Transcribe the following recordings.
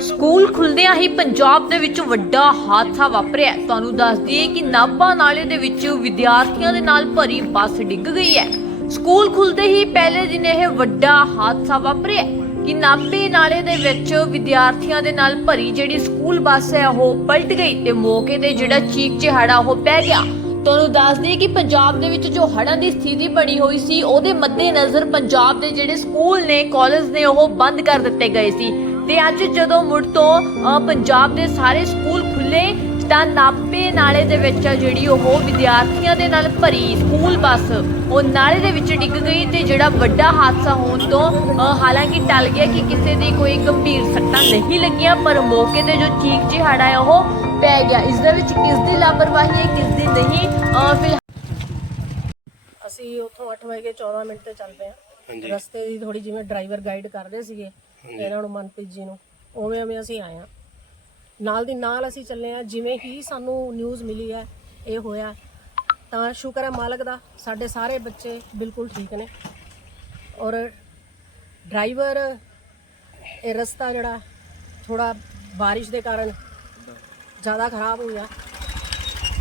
School ਖੁੱਲਦਿਆਂ ਹੀ ਪੰਜਾਬ ਦੇ ਵਿੱਚ ਵੱਡਾ ਹਾਦਸਾ ਵਾਪਰਿਆ ਤੁਹਾਨੂੰ ਦੱਸ ਦਈਏ ਕਿ ਨਾਭਾ ਨਾਲੇ ਦੇ ਵਿੱਚ ਵਿਦਿਆਰਥੀਆਂ ਦੇ ਨਾਲ ਭਰੀ ਬੱਸ ਡਿੱਗ ਗਈ ਹੈ। ਸਕੂਲ ਖੁੱਲਦੇ ਹੀ ਪਹਿਲੇ ਦਿਨ ਇਹ ਵੱਡਾ ਹਾਦਸਾ ਵਾਪਰਿਆ ਕਿ ਨਾਭੇ ਨਾਲੇ ਦੇ ਵਿੱਚ ਵਿਦਿਆਰਥੀਆਂ ਦੇ ਨਾਲ ਭਰੀ ਜਿਹੜੀ ਸਕੂਲ ਬੱਸ ਹੈ, ਉਹ ਪਲਟ ਗਈ ਤੇ ਮੌਕੇ ਤੇ ਜਿਹੜਾ ਚੀਕ ਚਿਹਾੜਾ ਉਹ ਪੈ ਗਿਆ। ਤੁਹਾਨੂੰ ਦੱਸ ਦਈਏ ਕਿ ਪੰਜਾਬ ਦੇ ਵਿੱਚ ਜੋ ਹੜ੍ਹਾਂ ਦੀ ਸਥਿਤੀ ਬਣੀ ਹੋਈ ਸੀ, ਉਹਦੇ ਮੱਦੇਨਜ਼ਰ ਪੰਜਾਬ ਦੇ ਜਿਹੜੇ ਸਕੂਲ ਨੇ, ਕਾਲਜ ਨੇ, ਉਹ ਬੰਦ ਕਰ ਦਿੱਤੇ ਗਏ ਸੀ। ਤੇ ਅੱਜ ਜਦੋਂ ਮੁੜ ਤੋਂ ਪੰਜਾਬ ਦੇ ਸਾਰੇ ਸਕੂਲ ਖੁੱਲੇ ਤਾਂ ਨਾਪੇ ਨਾਲੇ ਦੇ ਵਿੱਚ ਆ ਜਿਹੜੀ ਉਹ ਵਿਦਿਆਰਥੀਆਂ ਦੇ ਨਾਲ ਭਰੀ ਸਕੂਲ ਬੱਸ। ਉਹ ਨਾਲੇ ਦੇ ਵਿੱਚ ਡਿੱਗ ਗਈ ਤੇ ਜਿਹੜਾ ਵੱਡਾ ਹਾਦਸਾ ਹੋਣ ਤੋਂ ਹਾਲਾਂਕਿ ਟਲ ਗਿਆ ਕਿ ਕਿਸੇ ਦੀ ਕੋਈ ਗੰਭੀਰ ਸੱਟਾਂ ਨਹੀਂ ਲੱਗੀਆਂ ਪਰ ਮੌਕੇ ਤੇ ਜੋ ਚੀਕ ਚਿਹਾੜਾ ਹੈ ਉਹ ਪੈ ਗਿਆ। ਇਸ ਦੇ ਵਿੱਚ ਕਿਸ ਦੀ ਲਾਪਰਵਾਹੀ ਹੈ ਕਿਸ ਦੀ ਨਹੀਂ ਫਿਲਹਾਲ ਅਸੀਂ ਉੱਥੋਂ 8 ਵਜੇ 14 ਮਿੰਟ ਤੇ ਚੱਲ ਪਏ ਹਾਂ ਰਸਤੇ ਦੀ ਥੋੜੀ ਜਿਵੇਂ ਡਰਾਈਵਰ ਗਾਈਡ ਕਰਦੇ ਸੀਗੇ ਇਹਨਾਂ ਨੂੰ ਮਨਪ੍ਰੀਤ ਜੀ ਨੂੰ। ਉਵੇਂ ਉਵੇਂ ਅਸੀਂ ਆਏ ਹਾਂ। ਨਾਲ ਦੀ ਨਾਲ ਅਸੀਂ ਚੱਲੇ ਹਾਂ, ਜਿਵੇਂ ਹੀ ਸਾਨੂੰ ਨਿਊਜ਼ ਮਿਲੀ ਹੈ, ਇਹ ਹੋਇਆ, ਤਾਂ ਸ਼ੁਕਰ ਹੈ ਮਾਲਕ ਦਾ, ਸਾਡੇ ਸਾਰੇ ਬੱਚੇ ਬਿਲਕੁਲ ਠੀਕ ਨੇ। ਔਰ ਡਰਾਈਵਰ ਇਹ ਰਸਤਾ ਜਿਹੜਾ ਥੋੜਾ ਬਾਰਿਸ਼ ਦੇ ਕਾਰਨ ਜ਼ਿਆਦਾ ਖਰਾਬ ਹੋ ਗਿਆ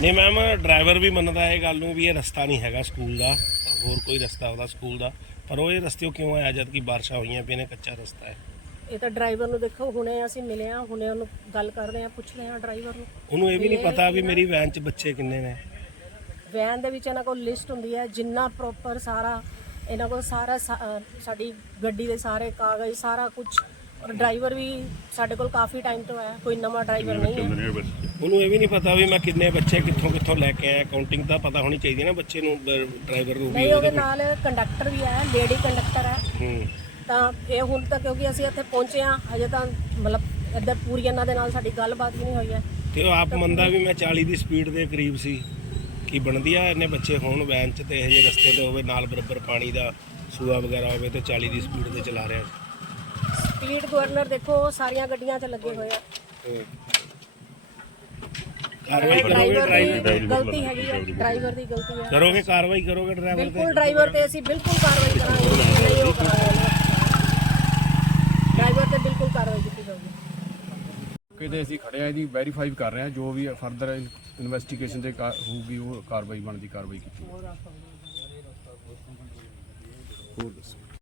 ਨਹੀਂ ਮੈਮ ਡਰਾਈਵਰ ਵੀ ਮੰਨਦਾ ਇਹ ਗੱਲ ਨੂੰ ਵੀ ਇਹ ਰਸਤਾ ਨਹੀਂ ਹੈਗਾ ਸਕੂਲ ਦਾ, ਹੋਰ ਕੋਈ ਰਸਤਾ ਉਹਦਾ ਸਕੂਲ ਦਾ, ਪਰ ਉਹ ਇਹ ਰਸਤੇ ਕਿਉਂ ਆਇਆ ਜਦ ਕਿ ਬਾਰਿਸ਼ਾਂ ਹੋਈਆਂ ਪਈਆਂ ਨੇ, ਕੱਚਾ ਰਸਤਾ ਹੈ। ਇਹ ਤਾਂ ਡਰਾਈਵਰ ਨੂੰ ਦੇਖੋ ਹੁਣੇ ਅਸੀਂ ਮਿਲੇ ਆ ਹੁਣੇ ਉਹਨੂੰ ਗੱਲ ਕਰਦੇ ਆ ਪੁੱਛਦੇ ਆ ਡਰਾਈਵਰ ਨੂੰ। ਉਹਨੂੰ ਇਹ ਵੀ ਨਹੀਂ ਪਤਾ ਵੀ ਮੇਰੀ ਵੈਨ 'ਚ ਬੱਚੇ ਕਿੰਨੇ ਨੇ। ਵੈਨ ਦੇ ਵਿੱਚ ਇਹਨਾਂ ਕੋਲ ਲਿਸਟ ਹੁੰਦੀ ਹੈ ਜਿੰਨਾ ਪ੍ਰੋਪਰ ਸਾਰਾ ਇਹਨਾਂ ਕੋਲ ਸਾਰਾ ਸਾ- ਸਾਡੀ ਗੱਡੀ ਦੇ ਸਾਰੇ ਕਾਗਜ਼ ਸਾਰਾ ਕੁਝ ਔਰ ਡਰਾਈਵਰ ਵੀ ਸਾਡੇ ਕੋਲ ਕਾਫੀ ਟਾਈਮ ਤੋਂ ਹੈ ਕੋਈ ਨਵਾਂ ਡਰਾਈਵਰ ਨਹੀਂ ਹੈ। ਉਹਨੂੰ ਇਹ ਵੀ ਨਹੀਂ ਪਤਾ ਵੀ ਮੈਂ ਕਿੰਨੇ ਬੱਚੇ ਕਿੱਥੋਂ ਕਿੱਥੋਂ ਲੈ ਕੇ ਆਇਆ ਕਾਊਂਟਿੰਗ ਤਾਂ ਪਤਾ ਹੋਣੀ ਚਾਹੀਦੀ ਹੈ ਨਾ ਬੱਚੇ ਨੂੰ ਡਰਾਈਵਰ ਨੂੰ ਵੀ ਨਹੀਂ ਉਹਦੇ ਨਾਲ ਕੰਡਕਟਰ ਵੀ ਹੈ ਲੇਡੀ ਕੰਡਕਟਰ ਹੈ। ਹੂੰ। ਤਾਂ ਇਹ ਹੁਣ ਤੱਕ ਕਿਉਂਕਿ ਅਸੀਂ ਇੱਥੇ ਪਹੁੰਚੇ ਆ ਹਜੇ ਤਾਂ ਮਤਲਬ ਇੱਧਰ ਪੂਰੀ ਇਹਨਾਂ ਦੇ ਨਾਲ ਸਾਡੀ ਗੱਲਬਾਤ ਵੀ ਨਹੀਂ ਹੋਈ ਹੈ। ਤੇ ਉਹ ਆਪ ਮੰਨਦਾ ਵੀ ਮੈਂ 40 ਦੀ ਸਪੀਡ ਦੇ ਕਰੀਬ ਸੀ। ਕੀ ਬਣਦੀ ਆ ਇੰਨੇ ਬੱਚੇ ਹੋਣ ਵੈਨ 'ਚ ਤੇ ਇਹ ਜਿਹੇ ਰਸਤੇ ਤੇ ਹੋਵੇ ਨਾਲ ਬਰਾਬਰ ਪਾਣੀ ਦਾ ਸੂਆ ਵਗੈਰਾ ਹੋਵੇ ਤੇ 40 ਦੀ ਸਪੀਡ ਤੇ ਚਲਾ ਰਿਹਾ। ਸੀ ਸਪੀਡ ਗਵਰਨਰ ਦੇਖੋ ਸਾਰੀਆਂ ਗੱਡੀਆਂ 'ਚ ਲੱਗੇ ਹੋਏ ਆ। ਕਾਰਵਾਈ ਕਰੋਗੇ ਡਰਾਈਵਰ ਡਰਾਈਵਰ ਦੀ? ਗਲਤੀ ਹੈਗੀ ਡਰਾਈਵਰ ਦੀ ਗਲਤੀ ਹੈ ਕਰੋਗੇ ਕਾਰਵਾਈ ਕਰੋਗੇ ਡਰਾਈਵਰ ਤੇ? ਬਿਲਕੁਲ ਡਰਾਈਵਰ ਤੇ ਅਸੀਂ ਬਿਲਕੁਲ ਕਾਰਵਾਈ ਕਰਾਂਗੇ ਡਰਾਈਵਰ ਤੇ ਬਿਲਕੁਲ ਕਾਰਵਾਈ ਕੀਤੀ ਜਾਊਗੀ ਕਿਤੇ ਅਸੀਂ ਖੜਿਆ ਇਹਦੀ ਵੈਰੀਫਾਈ ਕਰ ਰਹੇ ਹਾਂ, ਜੋ ਵੀ ਫਰਦਰ ਇਨਵੈਸਟੀਗੇਸ਼ਨ ਤੇ ਕਾ- ਹੋਊਗੀ, ਉਹ ਕਾਰਵਾਈ ਬਣਦੀ, ਕਾਰਵਾਈ ਕੀਤੀ ਜਾਊਗੀ। ਹੋਰ ਦੱਸੋ